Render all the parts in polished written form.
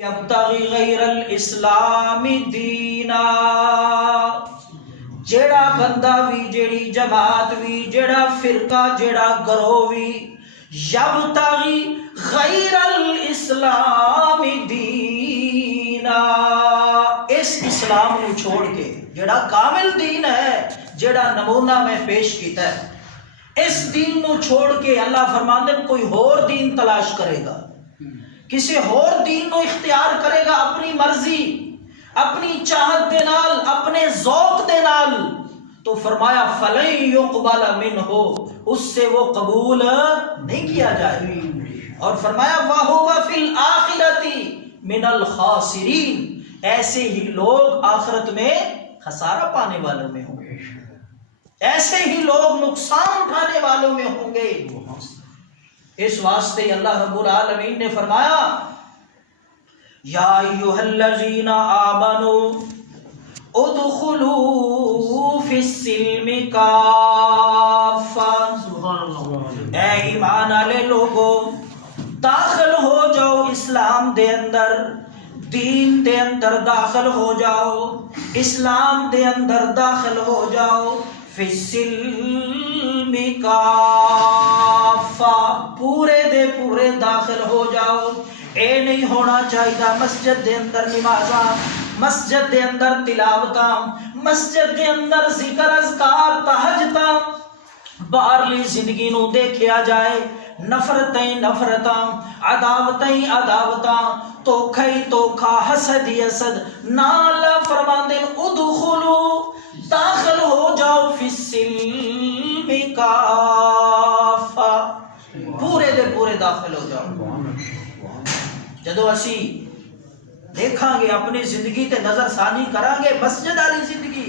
یبتغی غیر الاسلام دینا، جیڑا بندہ بھی، جیڑی جماعت بھی، جیڑا فرقہ، جیڑا گروہ بھی، یبتغی غیر الاسلام دینا، اس اسلام نو چھوڑ کے، جیڑا کامل دین ہے، جیڑا نمونہ میں پیش کیتا ہے، اس دین نو چھوڑ کے اللہ فرماندے کوئی اور دین تلاش کرے گا، کسی اور دین کو اختیار کرے گا اپنی مرضی، اپنی چاہت دے نال، اپنے ذوق دے نال، تو فرمایا فَلَن يُقْبَلَ مِنْهُ، اس سے وہ قبول نہیں کیا جائے، اور فرمایا وَهُوَ فِي الْآخِرَةِ مِنَ الْخَاسِرِينَ، ایسے ہی لوگ آخرت میں خسارہ پانے والوں میں ہوں گے، ایسے ہی لوگ نقصان اٹھانے والوں میں ہوں گے۔ اس واسطے اللہ رب العالمین نے فرمایا یا ایھا الذین آمنوا ادخلوا فی السلم کافہ، اے ایمان والے لوگوں داخل ہو جاؤ اسلام دے اندر، دین دے اندر داخل ہو جاؤ، اسلام دے اندر داخل ہو جاؤ، فی السلم کافہ، پورے دے پورے داخل ہو جاؤ۔ اے نہیں ہونا چاہیے مسجد دے اندر نمازاں، مسجد دے اندر تلاوتاں، مسجد دے اندر ذکر اذکار تہجداں، باہرلی زندگی نو دیکھیا جائے، نفرتیں نفرتاں، عداوتیں عداوتاں، توکھا ہی توکھا، حسد ہی حسد، نہ اللہ فرماندے ادخلوا داخل ہو جاؤ فی السلم کافہ، پورے دے پورے داخل ہو جاؤ۔ جدو اسی دیکھاں گے اپنی زندگی تے نظر ثانی کران گے مسجد والی زندگی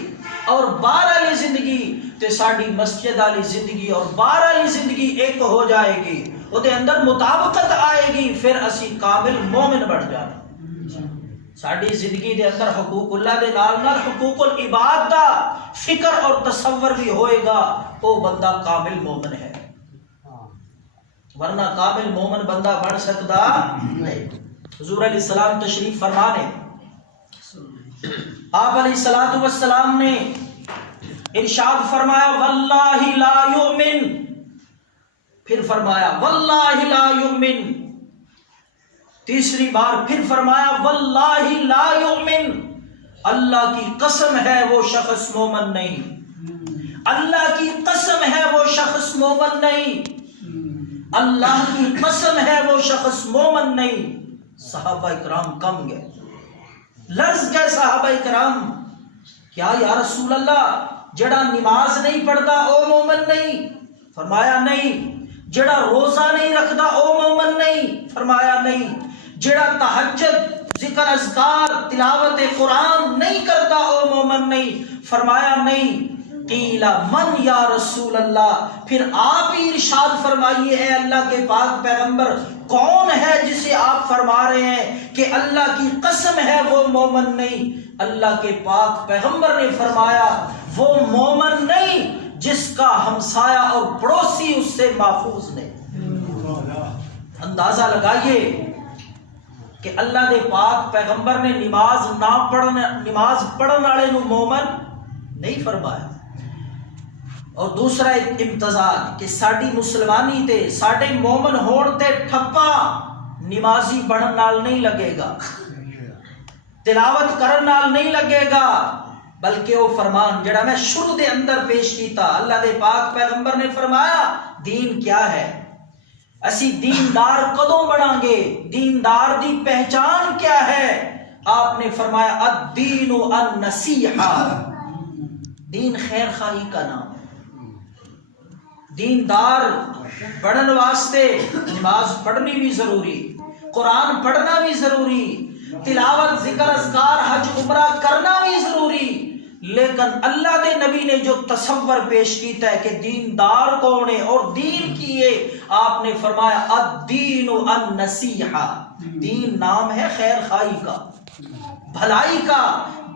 اور باہر والی زندگی، تے ساڈی مسجد والی زندگی اور باہر والی زندگی ایک ہو جائے گی، وہ دے اندر مطابقت آئے گی، پھر اسی کامل مومن بن جانا۔ ساڈی زندگی دے اندر حقوق اللہ دے نال نال حقوق العباد دا فکر اور تصور بھی ہوئے گا، وہ بندہ کامل مومن ہے، ورنہ کامل مومن بندہ بن سکتا نہیں۔ حضور علیہ السلام تشریف فرمانے، آپ علیہ الصلوۃ والسلام نے ارشاد فرمایا واللہ لا یؤمن، پھر فرمایا واللہ لا یؤمن، تیسری بار پھر فرمایا واللہ لا یؤمن، اللہ کی قسم ہے وہ شخص مومن نہیں، اللہ کی قسم ہے وہ شخص مومن نہیں، اللہ کی قسم ہے وہ شخص مومن نہیں۔ صحابہ اکرام کم گئے، لرز گئے صحابہ اکرام، کیا یا رسول اللہ جڑا نماز نہیں پڑھتا او مومن نہیں؟ فرمایا نہیں۔ جڑا روزہ نہیں رکھتا او مومن نہیں؟ فرمایا نہیں۔ جڑا تہجد، ذکر اذکار، تلاوت قرآن نہیں کرتا او مومن نہیں؟ فرمایا نہیں۔ قیل من یا رسول اللہ، پھر آپ ہی ارشاد فرمائیے اے اللہ کے پاک پیغمبر، کون ہے جسے آپ فرما رہے ہیں کہ اللہ کی قسم ہے وہ مومن نہیں؟ اللہ کے پاک پیغمبر نے فرمایا وہ مومن نہیں جس کا ہمسایہ اور پڑوسی اس سے محفوظ نہیں۔ اندازہ لگائیے کہ اللہ دے پاک پیغمبر نے نماز پڑھن والے نو مومن نہیں فرمایا۔ اور دوسرا ایک امتزاج کہ ساڈی مسلمانی تے ساڈے مومن ہون تے ٹھپا نمازی بنن نال نہیں لگے گا، تلاوت کرن نال نہیں لگے گا، بلکہ وہ فرمان جڑا میں شروع دے اندر پیش کیتا، اللہ دے پاک پیغمبر نے فرمایا دین کیا ہے، اسی دیندار کدوں بناں گے، دیندار دی پہچان کیا ہے؟ آپ نے فرمایا الدین النصیحہ، دین خیر خواہی کا نام ہے۔ دیندار پڑھن واسطے نماز پڑھنی بھی ضروری، قرآن پڑھنا بھی ضروری، تلاوت ذکر اذکار حج عمرہ کرنا بھی ضروری، لیکن اللہ دے نبی نے جو تصور پیش کیتا ہے کہ دیندار کون ہے اور دین کی ہے، آپ نے فرمایا الدین النصیحہ، دین نام ہے خیر خواہی کا، بھلائی کا۔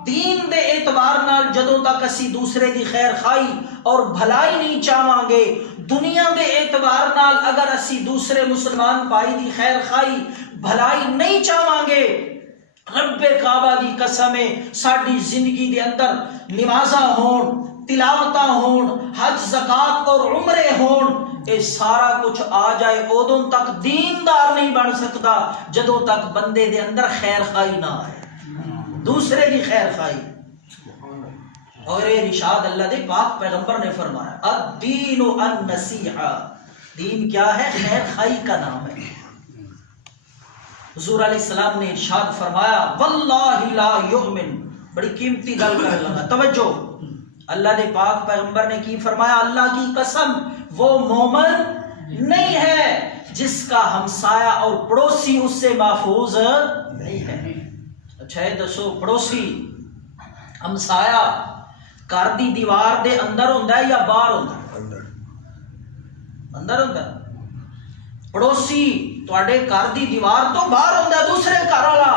دین دے اعتبار نال جدوں تک اسی دوسرے دی خیر خواہی اور بھلائی نہیں چاہواں گے، دنیا دے اعتبار نال اگر اسی دوسرے مسلمان بھائی دی خیر خواہی بھلائی نہیں چاہواں گے، رب کعبہ دی قسم ہے ساڈی زندگی دے اندر نمازاں ہون، تلاوتاں ہون، حج زکات اور عمرے ہون، اے سارا کچھ آ جائے ادوں تک دیندار نہیں بن سکتا جدوں تک بندے دے اندر خیر خائی نہ آئے، دوسرے دی خیر خائی۔ اور یہ ارشاد اللہ دے پاک پیغمبر نے فرمایا الدین النصیحہ، دین کیا ہے؟ خیر خائی کا نام ہے۔ حضور علیہ السلام نے ارشاد فرمایا واللہ لا یؤمن، بڑی قیمتی گل کر لگا، توجہ، اللہ دے پاک پیغمبر نے کی فرمایا اللہ کی قسم وہ مومن نہیں ہے جس کا ہمسایہ اور پڑوسی اس سے محفوظ نہیں ہے۔ اچھا یہ دسو پڑوسی ہمسایہ گھر دی دیوار دے اندر ہوندا ہے یا باہر ہوندا ہے؟ اندر ہوندا ہے۔ پڑوسی تواڈے گھر دی دیوار تو باہر ہوندا ہے، دوسرے گھر والا۔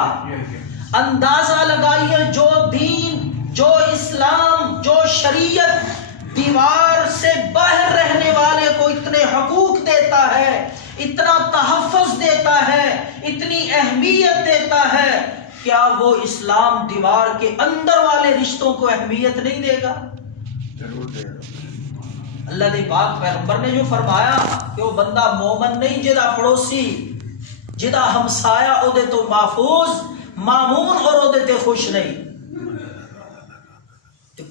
اندازہ لگائیے جو دین، جو اسلام، جو شریعت دیوار سے باہر رہنے والے کو اتنے حقوق دیتا ہے، اتنا تحفظ دیتا ہے، اتنی اہمیت دیتا ہے، کیا وہ اسلام دیوار کے اندر والے رشتوں کو اہمیت نہیں دے گا؟ ضرور دے گا۔ اللہ دے پاک پیغمبر نے جو فرمایا کہ وہ بندہ مومن نہیں جدا پڑوسی، جدا ہمسایا او دے تو محفوظ، مامون اور او دے تے خوش نہیں۔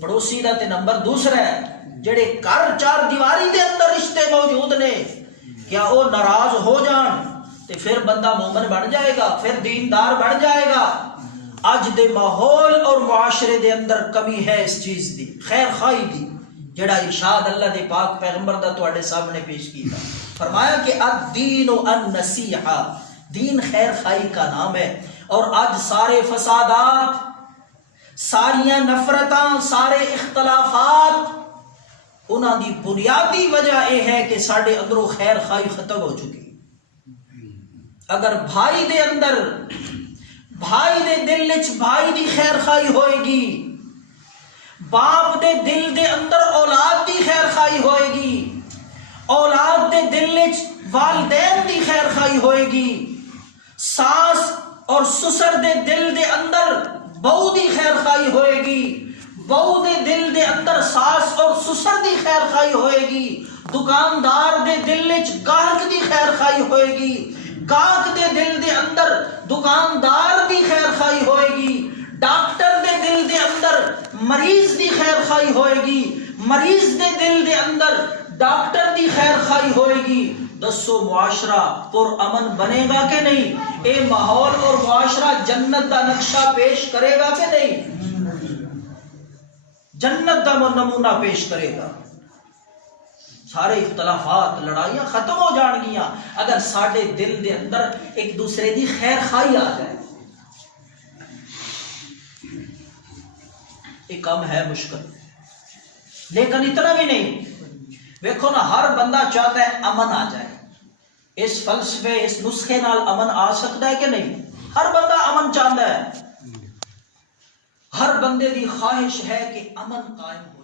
پڑوسی دا تے نمبر دوسرا ہے، جڑے گھر چار دیواری دے اندر رشتے موجود نے، کیا وہ ناراض ہو جان تے پھر بندہ مومن بن جائے گا، پھر دیندار بن جائے گا؟ اج دے ماحول اور معاشرے دے اندر کمی ہے اس چیز دی، خیر خائی دی، جڑا ارشاد اللہ دے پاک پیغمبر دا تواڈے سامنے پیش کیتا، فرمایا کہ الدین النصیحہ، دین خیر خائی کا نام ہے۔ اور اج سارے فسادات، ساریاں نفرتاں، سارے اختلافات، انہاں دی بنیادی وجہ یہ ہے کہ ساڈے اندروں خیر خائی ختم ہو چکی۔ اگر بھائی دے اندر، بھائی دے دل وچ بھائی دی خیر خائی ہوئے گی، باپ دے دل دے اندر اولاد دی خیر خائی ہوئے گی، اولاد دے دل وچ والدین دی خیر خائی ہوئے گی، ساس اور سسر دے دل دے اندر بہو دی خیر خائی ہوئے گی، بہو دے دل دے اندر ساس اور سسر دی خیر خائی ہوئے گی، دکاندار دے دل وچ گاہک دی خیر خائی ہوئے گی، گاہک دے دل دے اندر دکاندار دی خیر خائی ہوئے گی، ڈاکٹر دے دل دے اندر مریض دی خیر خائی ہوئے گی، مریض دے دل دے اندر ڈاکٹر دی خیر خائی ہوئے گی۔ دسو معاشرہ پر امن بنے گا کہ نہیں؟ اے ماحول اور معاشرہ جنت دا نقشہ پیش کرے گا کہ نہیں؟ جنت دا نمونہ پیش کرے گا۔ سارے اختلافات، لڑائیاں ختم ہو جان گیاں اگر ساڈے دل دے اندر ایک دوسرے دی خیر خائی آ جائے۔ یہ کم ہے مشکل، لیکن اتنا بھی نہیں۔ دیکھو نا، ہر بندہ چاہتا ہے امن آ جائے۔ اس فلسفے، اس نسخے نال امن آ سکتا ہے کہ نہیں؟ ہر بندہ امن چاہتا ہے، ہر بندے دی خواہش ہے کہ امن قائم ہو۔